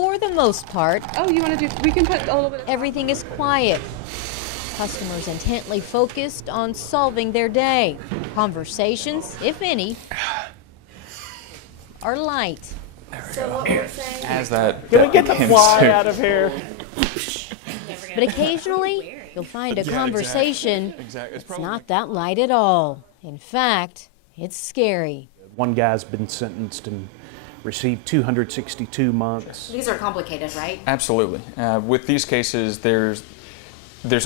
For the most part, oh, you want to do, we can put a little bit of... everything is quiet. Customers intently focused on solving their day. Conversations, if any, are light. So what we're saying As that Can we get the fly insert- out of here? But occasionally, you'll find a conversation Exactly. that's not that light at all. In fact, it's scary. One guy's been sentenced and received 262 months. These are complicated, right? Absolutely. With these cases, there's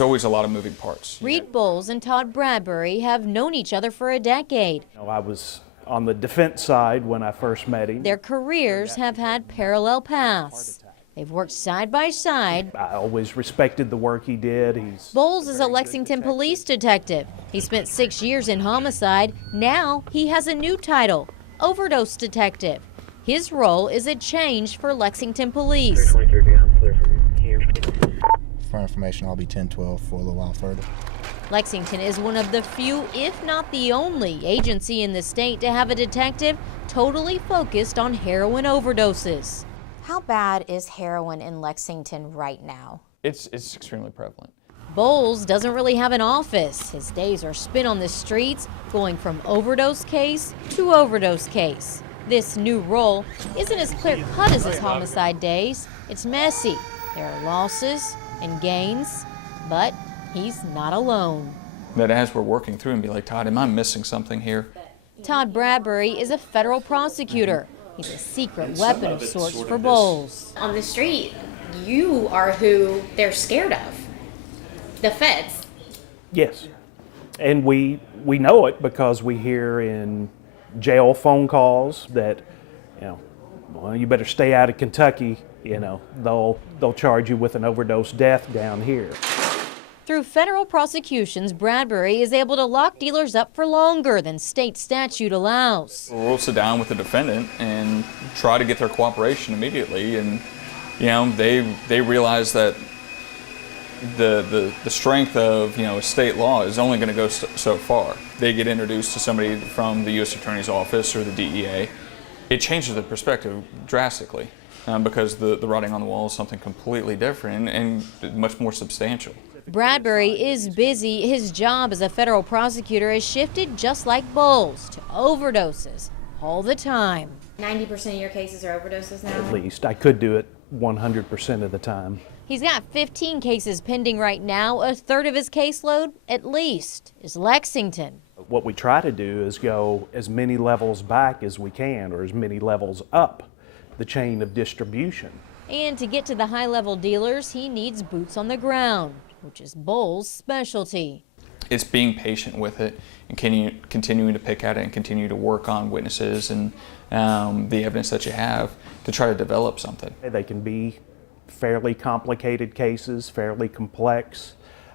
always a lot of moving parts. Reed Bowles and Todd Bradbury have known each other for a decade. You know, I was on the defense side when I first met him. Their careers have had parallel paths. They've worked side by side. I always respected the work he did. Bowles is a Lexington police detective. He spent 6 years in homicide. Now he has a new title, Overdose Detective. His role is a change for Lexington Police. For information, I'll be 10-12 for a little while further. Lexington is one of the few, if not the only, agency in the state to have a detective totally focused on heroin overdoses. How bad is heroin in Lexington right now? It's extremely prevalent. Bowles doesn't really have an office. His days are spent on the streets, going from overdose case to overdose case. This new role isn't as clear-cut as his homicide days. It's messy. There are losses and gains, but he's not alone. That as we're working through and be like, Todd, am I missing something here? Todd Bradbury is a federal prosecutor. He's a secret weapon of sorts for Bowles. On the street, you are who they're scared of. The feds. Yes, and we know it because we hear in jail phone calls that, you know, well, you better stay out of Kentucky. You know, they'll charge you with an overdose death down here. Through federal prosecutions, Bradbury is able to lock dealers up for longer than state statute allows. We'll sit down with the defendant and try to get their cooperation immediately, and you know they realize that the strength of state law is only going to go so far. They get introduced to somebody from the U.S. Attorney's Office or the DEA. It changes the perspective drastically because the writing on the wall is something completely different and much more substantial. Bradbury is busy. His job as a federal prosecutor has shifted just like Bowles to overdoses all the time. 90% of your cases are overdoses now? At least I could do it 100% of the time. He's got 15 cases pending right now. A third of his caseload, at least, is Lexington. What we try to do is go as many levels back as we can, or as many levels up the chain of distribution. And to get to the high-level dealers, he needs boots on the ground, which is Bowles' specialty. It's being patient with it and continuing to pick at it and continue to work on witnesses and the evidence that you have to try to develop something. They can be fairly complicated cases, fairly complex,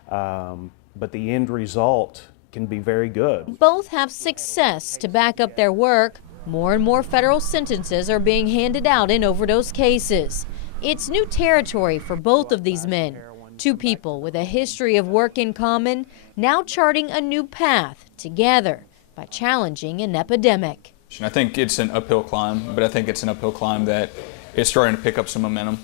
but the end result can be very good. Both have success to back up their work. More and more federal sentences are being handed out in overdose cases. It's new territory for both of these men. Two people with a history of work in common, now charting a new path together by challenging an epidemic. I think it's an uphill climb, but I think it's an uphill climb that is starting to pick up some momentum.